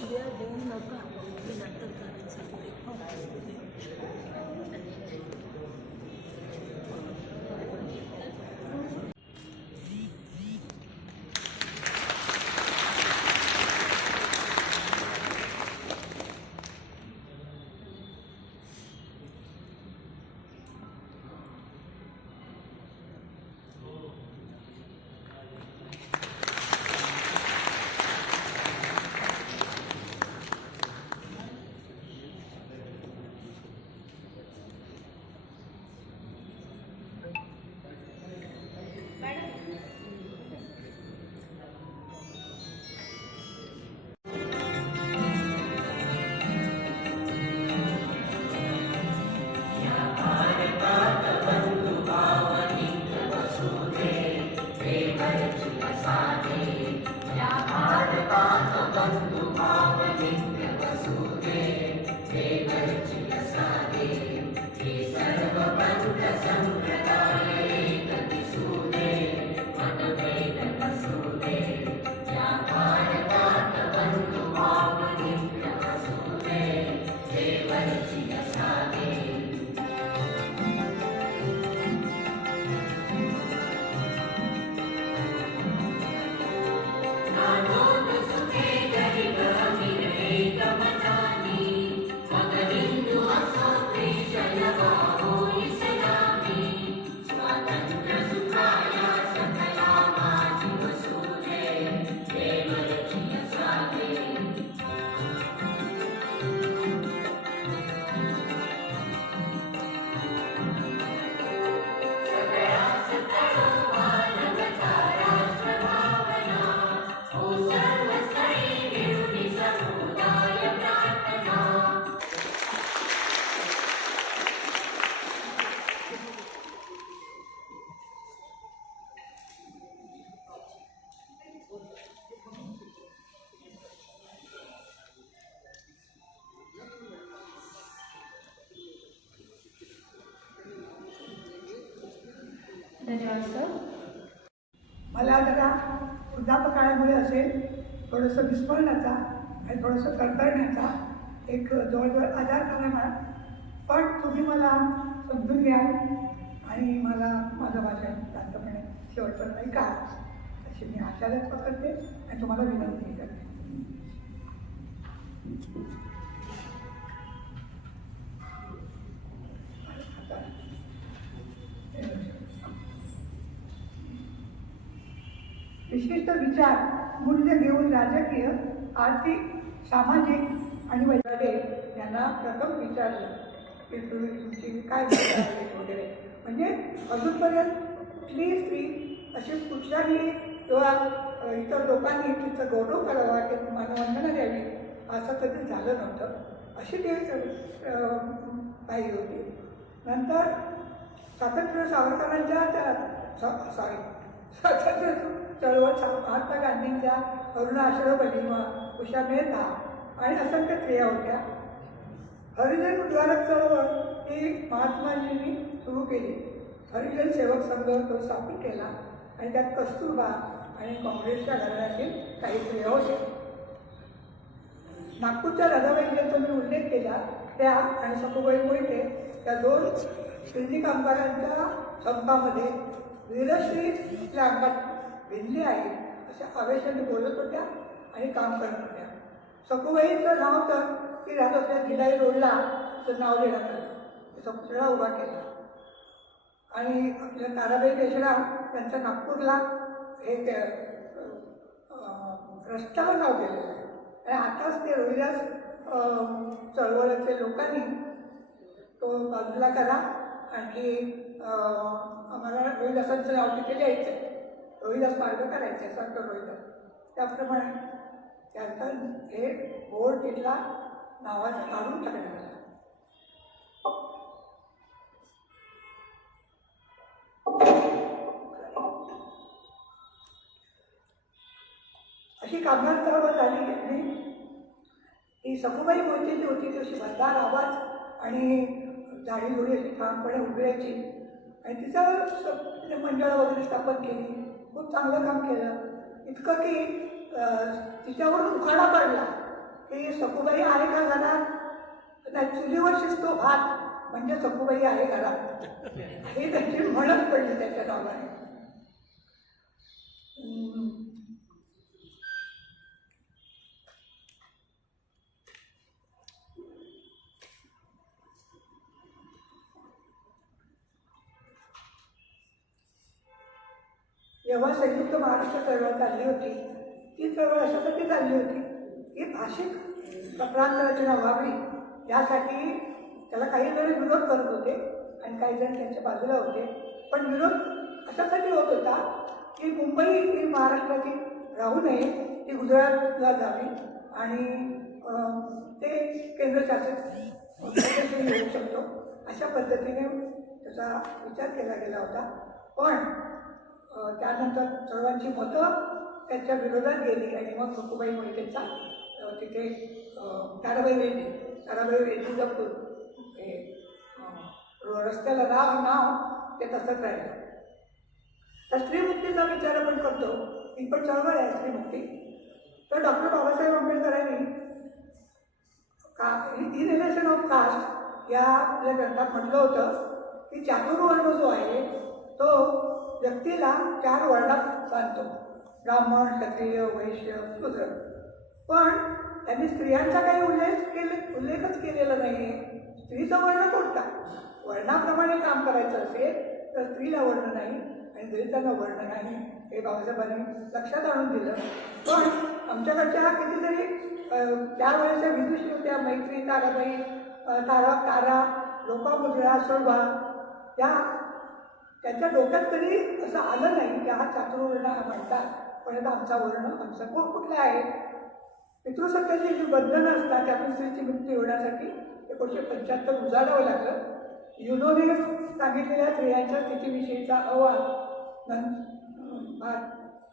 शिव्या देऊ नका मी नंतर करायचं सांगते धन्यवाद सर मला जरा वृद्धापकाळामुळे असेल थोडंसं विस्मरणाचा आणि थोडंसं कंतरण्याचा एक जवळजवळ आजार झाला मला पण तुम्ही मला समजून घ्या आणि मला माझं भाषण शांतपणे शेवटपर्यंत ऐका. अशी मी आशा व्यक्त करते आणि तुम्हाला विनंती करते. विचार मूल्य घेऊन राजकीय आर्थिक सामाजिक आणि वैद्यकीय यांना प्रथम विचारलं. की तुम्ही तुमची काय वगैरे. म्हणजे अजूनपर्यंत कुठली स्त्री अशी कुठल्याही किंवा इतर लोकांनी तिचं गौरव करावा की तुम्हाला वंदना द्यावी असं कधी झालं नव्हतं. अशी ते पाहिजे होती. नंतर स्वातंत्र्य सावरकरांच्या सॉरी स्वातंत्र्य चळवळ महात्मा गांधींच्या अरुणा आश्रमनी उषा मेहता आणि असंख्य क्रिया होत्या. हरिजन उद्धारक चळवळ ही महात्माजींनी सुरू केली. हरिजन सेवक संघ तो स्थापित केला आणि त्यात कस्तुरबा आणि काँग्रेसच्या घराण्यातील काही क्रिया होत्या. नागपूरच्या राधाबाईंचा मी उल्लेख केला त्या आणि सखुबाई मोहिते त्या दोन सिंधी कामगारांच्या संपामध्ये वीरश्री आपल्या अंगात भिनली आहे अशा आवेशाने बोलत होत्या आणि काम करत होत्या. सखुबाईचं नाव तर ती राहत असल्या दिलाई रोडला असं नाव देण्यात आलं. त्याचा उभा केला. आणि आपल्या ताराबाई पेशराम त्यांचा नागपूरला एक रस्त्यावर नाव दिलेलं आहे. आणि आताच ते रोहिदास अं, चळवळीच्या लोकांनी तो बाजूला करा आणखी आम्हाला रोहिदासांचं नाव तिथे द्यायचं आहे रोहिदास मार्ग करायचे आहे, संत रोहिदास. त्याप्रमाणे त्यांचं हे बोर्ड तिथला नावाचं काढून टाकण्यात आला. अशी कामगार चळवळ झाली नाही? ही सखुबाई मोहिते जी होती ती अशी भरदार आवाज आणि जाडी जोडी अशी ठामपणे उभी राहायची. आणि तिचं स- तिने मंडळं वगैरे स्थापन केली. खूप चांगलं काम केलं. इतकं की तिच्यावर उखाडा पडला. की सखूबाई आहे का घरात? त्या चुलीवर शिजतो भात. म्हणजे सखूबाई आहे घरात. हे त्यांची म्हणत पडली त्याच्या नावाने. जेव्हा संयुक्त महाराष्ट्र चळवळ चालली होती ती चळवळ अशासाठी चालली होती? की भाषिक प्रांत रचना व्हावी यासाठी त्याला काही जण विरोध करत होते आणि काही जण त्यांच्या बाजूला होते. पण विरोध अशासाठी होत होता? की मुंबई ही महाराष्ट्राची राहू नये ती गुजरातला जावी आणि ते केंद्रशासित प्रदेशही होऊ शकतो. अशा पद्धतीने त्याचा विचार केला गेला होता. पण त्यानंतर सर्वांची मतं त्यांच्या विरोधात गेली आणि मग सुखुबाई मोहितेचा तिथे ताराबाई रेड्डी ताराबाई रेड्डी जपून हे रस्त्याला नाव नाव ते तसंच राहिलं. तर स्त्रीमुक्तीचा विचार आपण करतो. ही पण चळवळ आहे स्त्रीमुक्ती. तर डॉक्टर बाबासाहेब आंबेडकरांनी का इन रिलेशन ऑफ कास्ट या आपल्या ग्रंथात म्हटलं होतं की चातुर्वर्ण जो आहे तो व्यक्तीला चार वर्णात बांधतो. ब्राह्मण क्षत्रिय वैश्य शूद्र. पण त्यांनी स्त्रियांचा काही उल्लेख केले उल्लेखच केलेला नाही आहे स्त्रीचा वर्ण कोणता? वर्णाप्रमाणे काम करायचं असेल तर स्त्रीला वर्ण नाही आणि दलितांना वर्ण नाही हे बाबासाहेबांनी लक्षात आणून दिलं. पण आमच्याकडच्या कितीतरी अं, त्यावेळेच्या विदुषी होत्या मैत्री ताराबाई तारा तारा लोपामुद्रा सोभा या त्यांच्या डोक्यात तरी असं आलं नाही की हा चातुर्वर्ण हा म्हणतात पण आता आमचा वर्ण आमचा कोण कुठला आहे? पितृसत्याची जी बंधनं असतात त्यातून स्त्रीची मुक्ती होण्यासाठी एकोणीसशे पंच्याहत्तर उजाडावं लागलं. युनोने सांगितलेल्या स्त्रियांच्या स्थितीविषयीचा अहवाल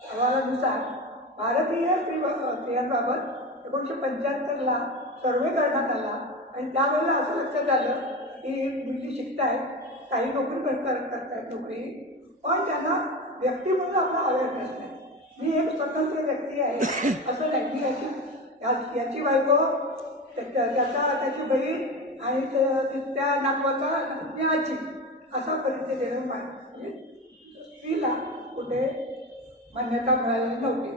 अहवालानुसार भारतीय स्त्री स्त्रियांबाबत एकोणीसशे पंच्याहत्तरला सर्वे करण्यात आला. आणि त्यावेळेला असं लक्षात आलं की मुली शिकतायत काही नोकरी करतात करतात नोकरी. पण त्यांना व्यक्ती म्हणून आपला अवेअरनेस नाही. मी एक स्वतंत्र व्यक्ती आहे असं नाही मी याची याची बायको त्याचा त्याची बहीण आणि त्या- नातवाचा मी आजी असा परिचय देणं पाहिजे म्हणजे स्त्रीला कुठे मान्यता मिळालेली नव्हती.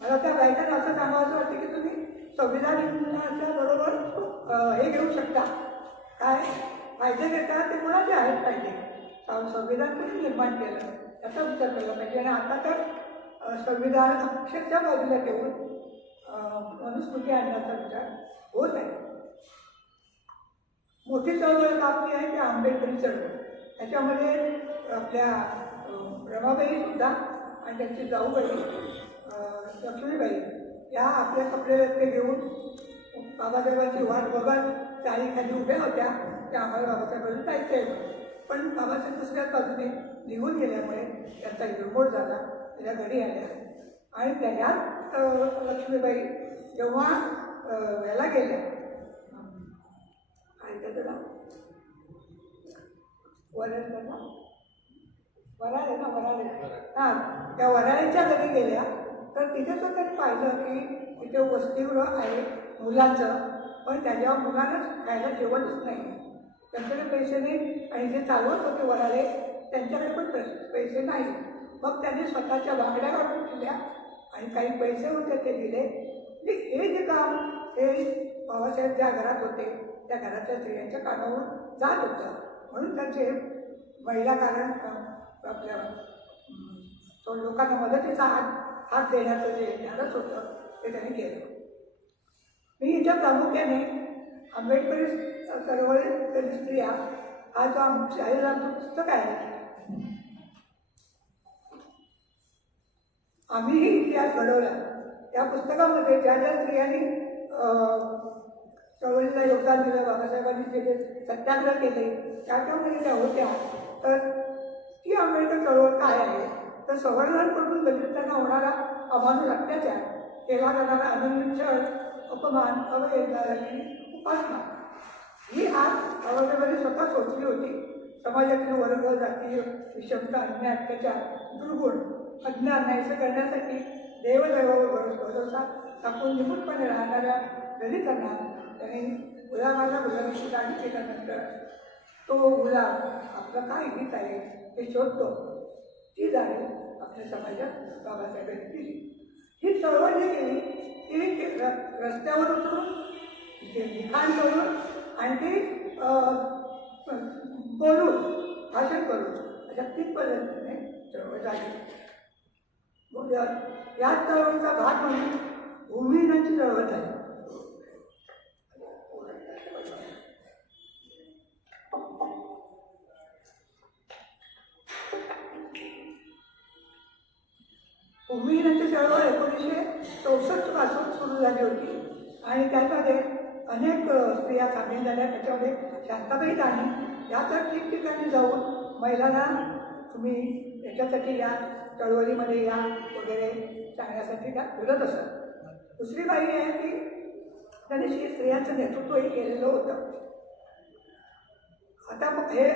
मला त्या बायकांना असं सांगावं वाटतं की संविधानाच्या बरोबर हे घेऊ शकता. काय? फायदे घेता ते कोणाचे आहेत पाहिजे संविधान कोणी निर्माण केलं? याचा विचार केला पाहिजे. आणि आता तर संविधान अक्षरच्या बाजूला ठेवून मनुस्मृती आणण्याचा विचार होत आहे. मोठी चळवळ आपली आहे ती आंबेडकरी चळवळ. त्याच्यामध्ये आपल्या रमाबाई सुद्धा आणि त्यांची जाऊबाई लक्ष्मीबाई या आपले कपडे रस्ते घेऊन बाबासाहेबांची वाट बघत चाळीखाली उभ्या होत्या. त्या आम्हाला बाबासाहेबांना जायचं आहे. पण बाबासाहेब दुसऱ्याच बाजूने निघून गेल्यामुळे त्यांचा हिरमोड झाला. त्या घरी आल्या. आणि त्याच्यात लक्ष्मीबाई जेव्हा याला गेल्या. काय त्याचं नाव नाव वराड आहे ना? आहे. हां. त्या वराळीच्या घरी गेल्या. तर तिथे त्यांनी पाहिलं की तिथे वसतिगृह आहे मुलाचं पण त्याच्यावर मुलांनाच खायला जेवणच नाही. त्यांच्याकडे पैसे नाही आणि जे चालवत होते वराले त्यांच्याकडे पण पैसे पैसे नाही. मग त्यांनी स्वतःच्या बांगड्या काढून दिल्या आणि काही पैसे होते ते दिले. म्हणजे हे जे काम हे बाबासाहेब ज्या घरात होते त्या घरातल्या स्त्रियांच्या कामावर जात होतं. म्हणून त्यांचे महिला कारण आपल्या तो लोकांना मदतीचा हात हात देण्याचं जे ज्ञानच होतं ते त्यांनी केलं. मी इथं प्रामुख्याने आंबेडकरी चळवळीतील स्त्रिया हा जो आमच्या पुस्तक आहे आम्हीही इतिहास घडवला. त्या पुस्तकामध्ये ज्या ज्या स्त्रियांनी चळवळीला योगदान दिलं बाबासाहेबांनी जे जे सत्याग्रह केले त्या त्या होत्या. तर ती आंबेडकर चळवळ काय आहे? तर सवर्णांकडून दलितांना होणारा अमानुष अत्याचार केला जाणारा अनन्य छळ अपमान अवहेलना उपासना ही आज बाबासाहेबांनी स्वतः सोचली होती. समाजातील वर्ग जातीय विषमता अन्य अत्याचार दुर्गुण अज्ञान नाहीसं करण्यासाठी देवदैवावर भरोसा भरोसा टाकून निमूटपणे राहणाऱ्या दलितांना त्यांनी गुलाबाला गुलाबाची गाणी केल्यानंतर तो गुलाब आपलं काय गीत आहे ते शोधतो. ती जाणीव आपल्या समाजात बाबासाहेबांनी दिली ही चळवळ जी केली ती र- रस्त्यावर उतरून जे लिखाण करून आणि ती बोलून भाषण करून अशा तीन पद्धतीने चळवळ झाली. मग या चळवळीचा भाग म्हणून भूमिहीनाची चळवळ झाली. भूमिहीनाची चळवळ एकोणीसशे चौसष्टपासून सुरू झाली होती. आणि त्यामध्ये अनेक स्त्रिया सामील झाल्या. त्याच्यामध्ये शांताबाई दाणी या तर ठिकठिकाणी जाऊन महिलांना तुम्ही याच्यासाठी या चळवळीमध्ये या वगैरे सांगण्यासाठी त्या फिरत असत. दुसरी बाई आहे की त्यांनी श्री स्त्रियांचं नेतृत्वही केलेलं होतं. आता मग हे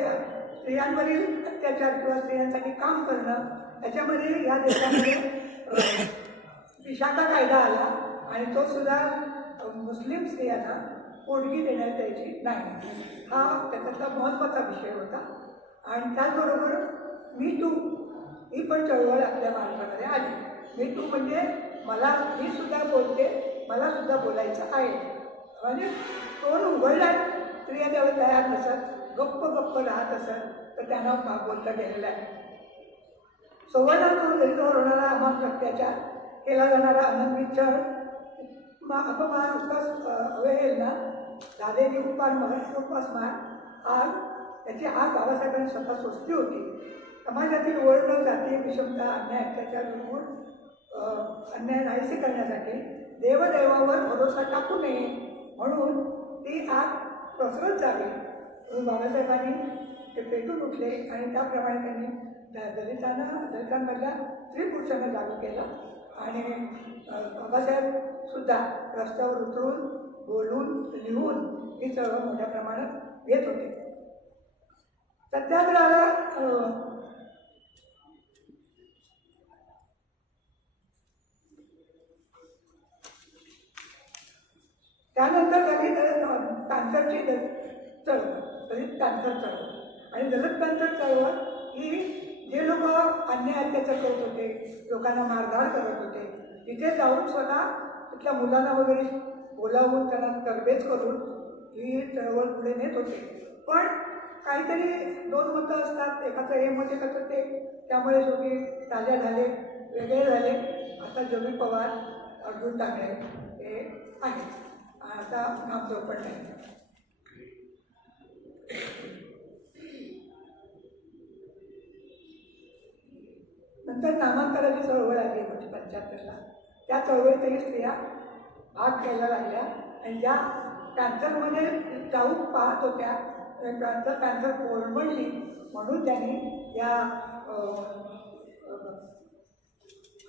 स्त्रियांवरील अत्याचार किंवा स्त्रियांसाठी काम करणं त्याच्यामध्ये या देशामध्ये विशाखा कायदा आला आणि तो सुद्धा मुस्लिम स्त्रियांना पोटगी देण्यात यायची नाही. हा त्याच्यातला महत्त्वाचा विषय होता. आणि त्याचबरोबर मी तू ही पण चळवळ आपल्या महाराष्ट्रामध्ये आली. मी तू म्हणजे मला मी सुद्धा बोलते मला सुद्धा बोलायचं आहे. म्हणजे तोंड उघडला स्त्रिया तेव्हा तयार नसत गप्प गप्प राहत असत तर त्यांना बोलता गेलेलं आहे. संवर्धन दलितवर होणारा अमाप अत्याचार केला जाणारा अनन्विच्छळ मा अपमान उपवास अवहेलना झालेली उपासमार उपासमार आग त्याची आग बाबासाहेबांनी स्वतः सोसली होती. समाजातील वर्ण जाती विषमता अन्याय अत्याचार निर्मूळ अन्याय नाहीसे करण्यासाठी देवदेवावर भरोसा टाकू नये म्हणून ती आग प्रसरत जावी. म्हणून बाबासाहेबांनी ते पेटून उठले आणि त्याप्रमाणे त्यांनी दलितांना दलितांमधल्या स्त्री पुरुषांना लागू केलं. आणि बाबासाहेबसुद्धा रस्त्यावर उतरून बोलून लिहून ही चळवळ मोठ्या प्रमाणात येत होते. सत्याग्रहाला त्यानंतर झाली दलित पॅन्थरची दलित चळवळ दलित पॅन्थर चळवळ. आणि दलित पॅन्थर चळवळ ही जे लोक अन्याय अत्याचार करत होते लोकांना मारधाड करत होते. तिथे जाऊन स्वतः तिथल्या मुलांना वगैरे बोलावून त्यांना तरबेज करून ही चळवळ पुढे नेत होते. पण काहीतरी दोन मतं असतात एकाचं हे मत एकाचं ते. त्यामुळे शेवटी ताज्या झाले वेगळे झाले. आता जमी पवार अर्जुन टाकळे हे आहेत. आता नामदेव पण नाही. नंतर नामांतराची चळवळ आली एकोणीशे पंच्याहत्तरला. त्या चळवळीतही स्त्रिया भाग घ्यायला लागल्या. आणि ज्या कॅन्सरमध्ये जाऊन पाहत होत्या कॅन्सर कॅन्सर कोरमडली म्हणून त्यांनी या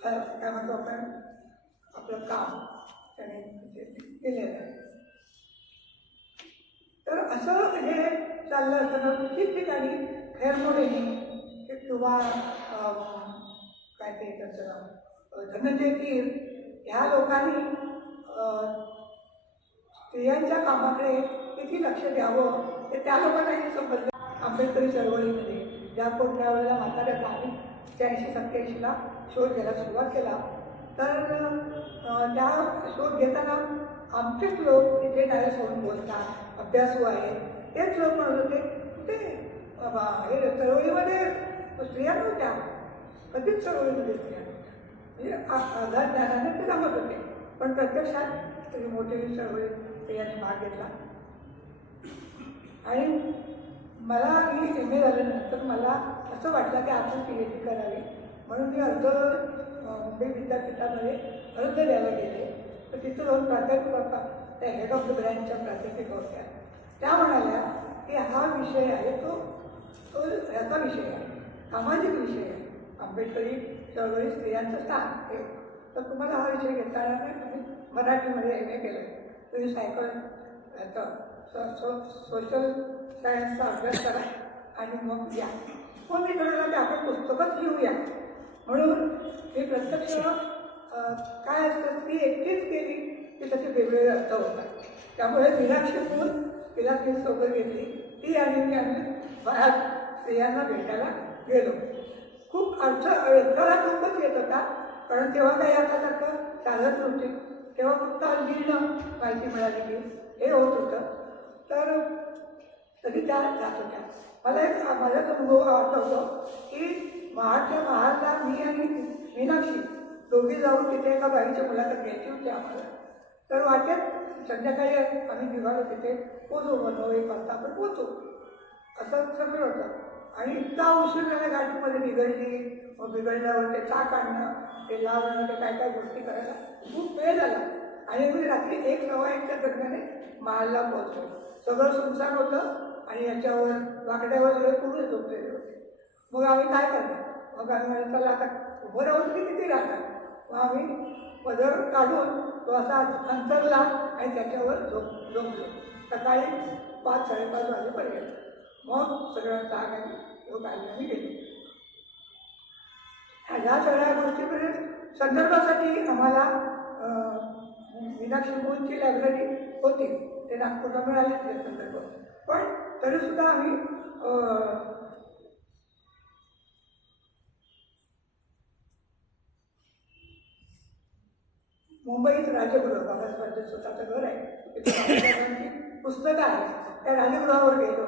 काय म्हणतो आपण? आपलं काम त्याने म्हणजे केलेलं आहे. तर असं हे चाललं असताना ठिकठिकाणी खैरमोडेनी किंवा काय ते त्याचं नाव, धनंजय कीर ह्या लोकांनी स्त्रियांच्या कामाकडे किती लक्ष द्यावं हे त्या लोकांनाही समजलं आंबेडकरी चळवळीमध्ये ज्या कोणत्या वेळेला म्हाताऱ्यांना आम्ही शहाऐंशी सत्याऐंशीला शोध घ्यायला सुरुवात केला. तर त्या शोध घेताना आमचेच लोक तिथे डायरेक्ट होऊन बोलतात अभ्यासू आहे तेच लोक म्हणत होते ते हे चळवळीमध्ये स्त्रिया नव्हत्या. कधीच चळवळीमध्ये घेतली म्हणजे आ- आधार ज्ञानाने ते जमत होते पण प्रत्यक्षात त्याची मोठी चळवळी याने भाग घेतला. आणि मला मी एम ए झाल्यानंतर मला असं वाटलं की आपण पी एच डी करावी. म्हणून मी अर्ज मुंबई विद्यापीठामध्ये अर्ज द्यायला गेले. तर तिथं जाऊन प्राध्यापक होता त्या हेड ऑफ द ब्रँचच्या प्राध्यापिका होत्या. त्या म्हणाल्या की हा विषय आहे तो तो याचा विषय आहे. सामाजिक विषय आहे. आंबेडकरी चळवळी स्त्रियांचं स्थान हे तर तुम्हाला हा विषय घेता येणार नाही? तुम्ही मराठीमध्ये एम ए केलं तुम्ही सायकल याचं सो सो सोशल सायन्सचा अभ्यास करा आणि मग या. मग मी ठरवलं की आपण पुस्तकच घेऊया? म्हणून मी प्रत्यक्ष काय असतं ती एकटीच केली की त्याचे वेगवेगळे अर्थ होतात. त्यामुळे मीनाक्षी शिकून तिला ती सोबत घेतली. ती आणि मी आम्ही बाहेर स्त्रियांना भेटायला गेलो. खूप अर्थ अडथळा खूपच येत होता. कारण तेव्हा काही आता सारखं चालत नव्हते. तेव्हा फक्त लिहिणं माहिती मिळाली की हे होत होतं. तर तरी त्या जात होत्या. मला एक माझा जो अनुभव आठवतो की महाडच्या महाडला मी आणि मीनाक्षी दोघी जाऊन तिथे एका बाईच्या मुलाखत घ्यायची होती आम्हाला. तर वाटेत संध्याकाळी आम्ही निघालो तिथे पोचू म्हणून एक वाजता आपण पोचू असं सगळं होतं. आणि इतका उशीर झाला गाडीमध्ये बिघडली मग बिघडल्यावर ते चा काढणं ते लावणं ते काय काय गोष्टी करायला खूप वेळ झाला. आणि मी रात्री एक सव्वा एकच्या दरम्याने महालला पोहोचलो. सगळं सुनसान होतं आणि याच्यावर वाकड्यावर सगळे पुढे झोपलेले होते. मग आम्ही काय करणार? मग आम्ही चला आता उभं राहून की किती राहणार? मग आम्ही पदर काढून तो असा अंतरला आणि त्याच्यावर झोप झोपलो. सकाळी पाच साडेपाच वाजेपर्यंत. मग सगळं जाग आणि तो आम्ही गेलो. ह्या सगळ्या गोष्टीपर्यंत संदर्भासाठी आम्हाला मीनाक्षी मोहनची लायब्ररी होती. ते नागपूरला मिळाले ते संदर्भ पण तरीसुद्धा आम्ही मुंबईत राजगृह बाबासाहेबांचं स्वतःचं घर आहे. पुस्तकं आहेत. त्या राजगृहावर गेलो.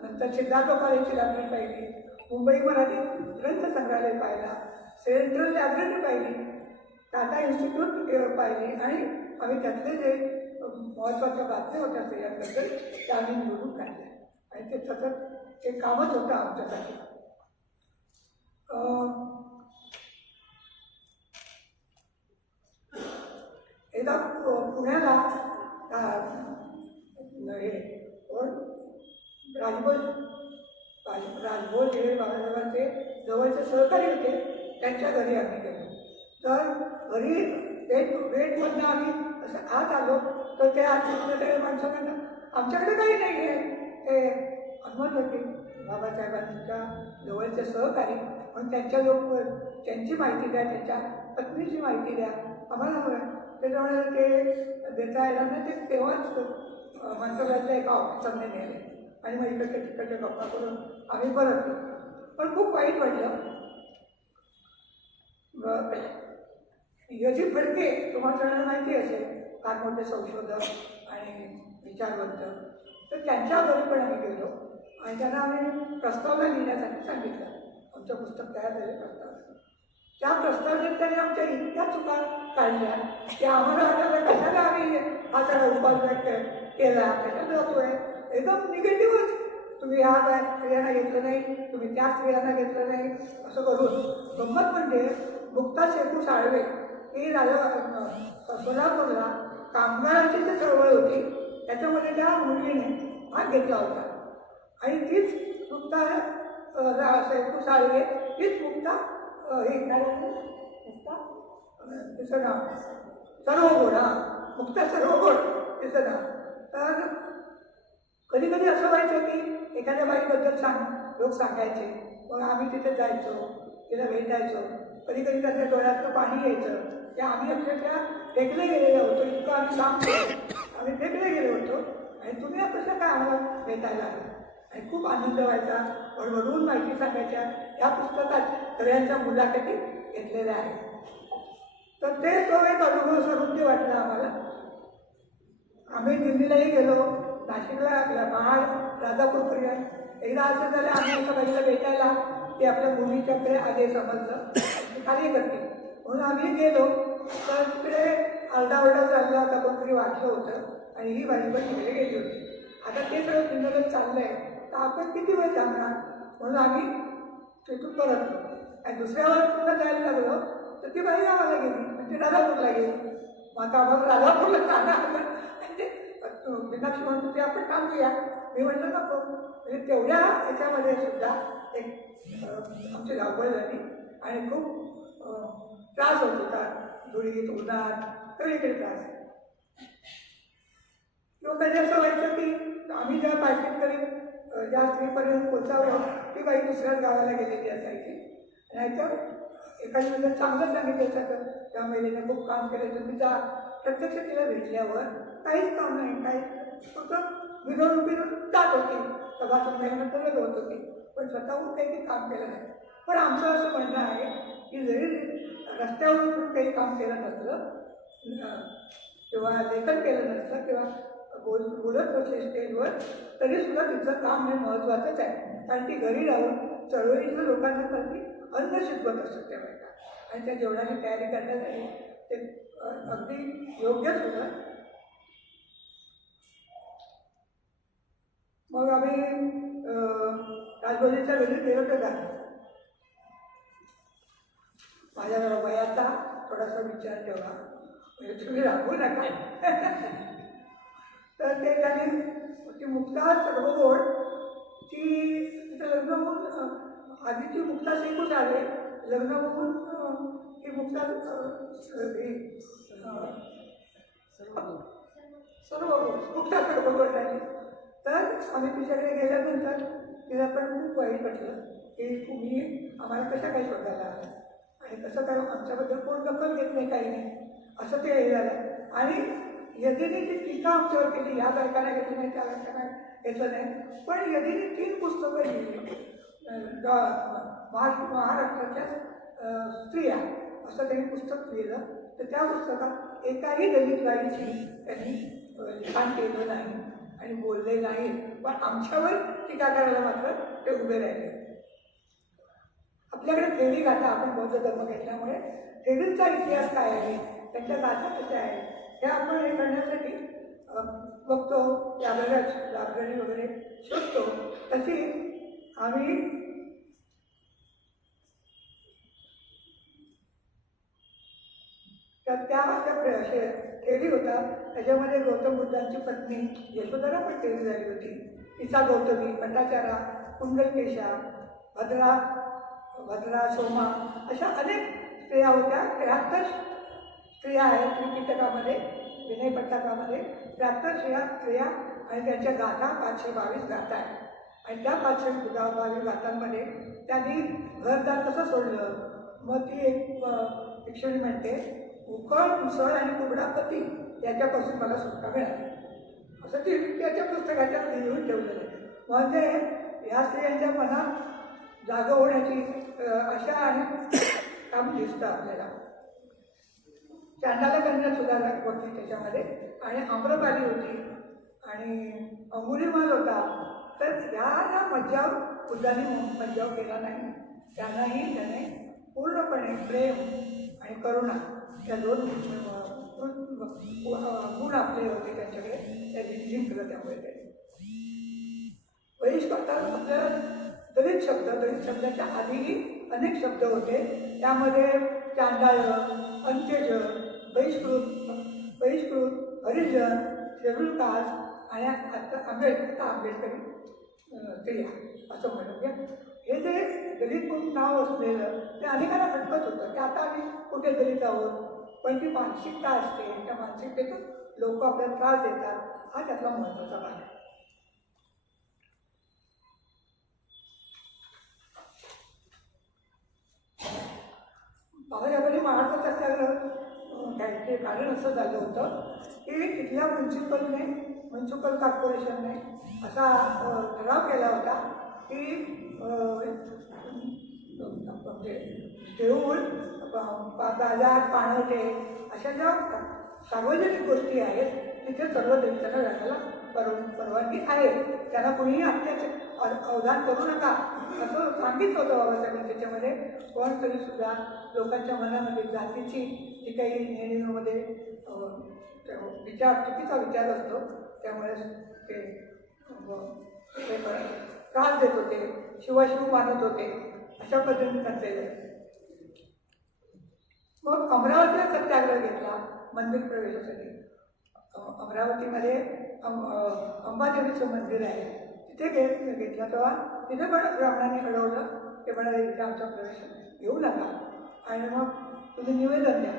नंतर सिद्धार्थ कॉलेजची लागणी पाहिली. मुंबई मराठी ग्रंथ संग्रहालय पाहिला. सेंट्रल लायब्ररी पाहिली. टाटा इन्स्टिट्यूट पाहिली. आणि आम्ही त्यातले जे महत्त्वाच्या बातम्या होत्या स्त्रियांबद्दल त्या आम्ही निवडून काढल्या. आणि ते सतत ते कामच होतं आमच्यासाठी. एकदा पु- पुण्याला हे राजभोज राज- राजभोज हे बाबासाहेबांचे जवळचे सहकारी होते. त्यांच्या घरी आम्ही गेलो. तर घरी गेट रेटमधनं आम्ही असं आत आलो. तर ते आतमध्ये माणसं म्हणतात आमच्याकडे काही नाही आहे. ते हनुमत होते. बाबासाहेबांच्या जवळचे सहकारी. पण त्यांच्या लोक त्यांची माहिती द्या त्यांच्या पत्नीची माहिती द्या. आम्हाला हवं. त्याच्यामुळे ते देता येणार नाही ते तेव्हाच अं, मंत्रालयातल्या एका ऑफिसरने नेले. आणि मग इकडच्या तिकडच्या गप्पा करून आम्ही परतलो. पण खूप वाईट वाटलं. ब- यजी फडके तुम्हाला सगळ्यांना माहिती असेल फार मोठे संशोधक आणि विचारवंत तर त्यांच्या घरी पण आम्ही गेलो आणि त्यांना आम्ही प्रस्तावना लिहिण्यासाठी सांगितलं. आमचं पुस्तक तयार झाले प्रस्ताव. त्या प्रस्तावनेत त्यांनी आमच्या इतक्या चुका काढल्या की आम्हाला आता कशाला आम्ही हा सगळा उपाय केला कशाला जातोय एकदम निगेटिव्हच तुम्ही ह्या काय स्त्रियांना घेतलं नाही तुम्ही त्या स्त्रियांना घेतलं नाही असं करून. गंमत म्हणजे मुक्ता शेखू साळवे ही राजा सोलापूरला कामगारांची जी चळवळ होती त्याच्यामध्ये त्या मुलीने भाग घेतला होता. आणि तीच मुक्ता शेकू शेखू साळवे तीच मुक्ता हे काय मुक्ता? तिचं नाव. सर्वगुण हां मुक्ता सर्वगुण तिचं नाव. तर कधी कधी असं व्हायचं की एखाद्या बाईबद्दल सांग लोक सांगायचे. मग आम्ही तिथे जायचो तिला भेटायचो. कधी कधी त्याच्या डोळ्यातलं पाणी यायचं. ते आम्ही अक्षरशः फेकले गेलेलो होतो. इतकं आम्ही सांगतो आम्ही फेकले गेलो होतो. आणि तुम्ही कसं काय आम्हाला भेटायला? आणि खूप आनंद व्हायचा. भरभरून माहिती सांगायच्या या पुस्तकात सगळ्यांच्या मुलाखती घेतलेल्या आहेत. तर ते तो एक अनुभव सरुंदी वाटला आम्हाला. आम्ही दिल्लीलाही गेलो. नाशिकला आपला महाड राजापूरपर्यंत एकदा असं झालं आम्ही एका बाईला भेटायला ते आपल्या मुलीच्याकडे आले समजलं. खाली करते म्हणून आम्ही गेलो. तर तिकडे आरडाओरडा चालला होता कोणतरी वाचलं होतं. आणि ही बाई पण तिकडे गेली होती. आता ते सगळं पिंडलं आहे तर आपण किती वेळ थांबणार? म्हणून आम्ही तिथून परतलो आणि दुसऱ्या दुसऱ्यावर पुन्हा जायला लागलो. तर ती बाई गावाला गेली. म्हणजे राजापूरला गेली. मग आता आम्हाला राजापूरला जाणार मीनाक्षी म्हणतो ते आपण थांबूया मी म्हणलं नको. म्हणजे तेवढ्या याच्यामध्ये सुद्धा एक आमची धावपळ झाली आणि खूप त्रास होत होता. धुळीत उन्हात सगळीकडे त्रास. किंवा कधी असं व्हायचं की आम्ही ज्या पार्टीत करी ज्या स्त्रीपर्यंत पोचावं ती बाई दुसऱ्याच गावाला गेलेली असायची. नाहीतर एखादी म्हणजे चांगलं सांगितलं तर त्या महिलेनं खूप काम केलं तुम्ही जा. प्रत्यक्ष तिला भेटल्यावर काहीच काम नाही काही फक्त विनोद बिनून जात होते. सभा महिन्यात करत होत होती. पण स्वतःहून काही ते काम केलं नाही. पण आमचं असं म्हणणं आहे की जरी रस्त्यावरून काही काम केलं नसलं किंवा लेखन केलं नसलं किंवा बोल बोलत नसले स्टेजवर तरीसुद्धा तिचं काम हे महत्त्वाचंच आहे. कारण ती घरी राहून चळवळीतल्या लोकांना तर ती अन्न शिकवत असत त्या बायका. आणि त्या जेवणाची तयारी करण्यासाठी ते अगदी योग्यच होतं मग आम्ही अं, राजबोलीच्या घरी गेलो तर झालं माझ्या जरा वयाचा थोडासा विचार ठेवा. म्हणजे तुम्ही राहू नका. तर ते त्यांनी ती मुक्ता सर्वगोड ती तिचं लग्न होऊन आधी ती मुक्ता शेकूच आले. लग्न होऊन ती मुक्ता सर्व मुक्ता सर्वगोड झाली तर आम्ही तिच्याकडे गेल्यानंतर तिला पण खूप वाईट वाटलं की तुम्ही आम्हाला कशा काय शोधायला आला आणि कसं काय आमच्याबद्दल कोण दखल घेत नाही काही नाही असं ते हे झालं. आणि यदीने जी टीका आमच्यावर केली या बायकांना घेतली नाही त्या बायकांना घेतलं नाही. पण यदीने तीन पुस्तकं लिहिली. अं, महाराष्ट्र महाराष्ट्राच्या स्त्रिया असं त्यांनी पुस्तक लिहिलं. तर त्या पुस्तकात एकाही दलित गाडीची त्यांनी लिखाण केलं नाही. आणि बोलले नाही पण आमच्यावर टीका करायला मात्र ते उभे राहिले. आपल्याकडे थेरी गाथा आपण बौद्ध धर्म घेतल्यामुळे थेरींचा इतिहास काय आहे? त्यांच्या गाथा कशा आहेत? हे आपण हे करण्यासाठी बघतो लायब्ररी लायब्ररी वगैरे शोधतो. तशी आम्ही तर त्या त्या थेरी होता. त्याच्यामध्ये गौतम बुद्धांची पत्नी यशोधरा पण थेरी झाली होती. तिचा गौतमी भट्टाचारा कुंडलकेशा भद्रा भद्रा सोमा अशा अनेक स्त्रिया होत्या. त्र्याहत्तर स्त्रिया आहेत त्रिपिटकामध्ये विनय पट्टकामध्ये. त्र्याहत्तर स्त्रिया स्त्रिया आणि त्यांच्या गाथा पाचशे बावीस गाथा आहेत. आणि त्या पाचशे गा बावीस गाथांमध्ये त्यांनी घरदार कसं सोडलं? मग ती एक शिक्षण म्हणते उकळ मुसळ आणि कुबडा पती याच्यापासून मला सुटका मिळाली. असं ती त्याच्या पुस्तकाच्या लिहून ठेवलेलं आहे. म्हणजे ह्या स्त्रियांच्या मनात जाग होण्याची आशा आणि काम दिसतं आपल्याला. चांडाला कन्या सुद्धा होती त्याच्यामध्ये. आणि आम्रपाली होती आणि अंगुलीमाल होता. तर ह्या मज्जाव बुद्धाने मज्जाव केला नाही. त्यांनाही त्याने पूर्णपणे प्रेम आणि करुणा त्या दोन गुण आपले होते त्यांच्याकडे. त्यांनी जिंकलं त्यामुळे ते. बहिष्कर्ता आपल्याला दलित शब्द दलित शब्दाच्या आधीही अनेक शब्द होते. त्यामध्ये चांडाळ अंत्यज बहिष्कृत बहिष्कृत हरिजन शेड्यूल कास्ट आणि आता आंबेडकर आंबेडकरी अं, स्त्रिया असं म्हणूया हे जे दलित म्हणून नाव असलेलं ते अनेकांना भटकत होतं. की आता आम्ही कुठे दलित आहोत? पण ती मानसिकता असते. त्या मानसिकतेतून लोक आपल्याला त्रास देतात. हा त्यातला महत्त्वाचा भाग आहे. बाबासाहेबांनी महाराष्ट्र असल्यानं घ्यायचे कारण असं झालं होतं की तिथल्या म्युन्सिपलने म्युन्सिपल कॉर्पोरेशनने असा ठराव केला होता की अ, देऊळ बाजार पाणवटे अशा ज्या सार्वजनिक गोष्टी आहेत तिथे सर्व दलितांना जाण्याला परव परवानगी आहे त्यांना कुणीही अत्याचार अवधान करू नका असं सांगितलं होतं बाबासाहेबांनी त्याच्यामध्ये पण तरीसुद्धा लोकांच्या मनामध्ये जातीची जी काही नेहमीमध्ये विचार चुकीचा विचार असतो त्यामुळे ते अं, ते त्रास देत होते शिवाशिव मानत होते अशा पद्धतीने घडलेलं मग अमरावतीला सत्याग्रह घेतला मंदिर प्रवेशासाठी. अमरावतीमध्ये अंबादेवीचं मंदिर आहे. तिथे घे घेतला तेव्हा तिथे पण ब्राह्मणाने घडवलं ते म्हणाले इथे आमचा प्रवेश येऊ नका. आणि मग तुम्ही निवेदन द्या.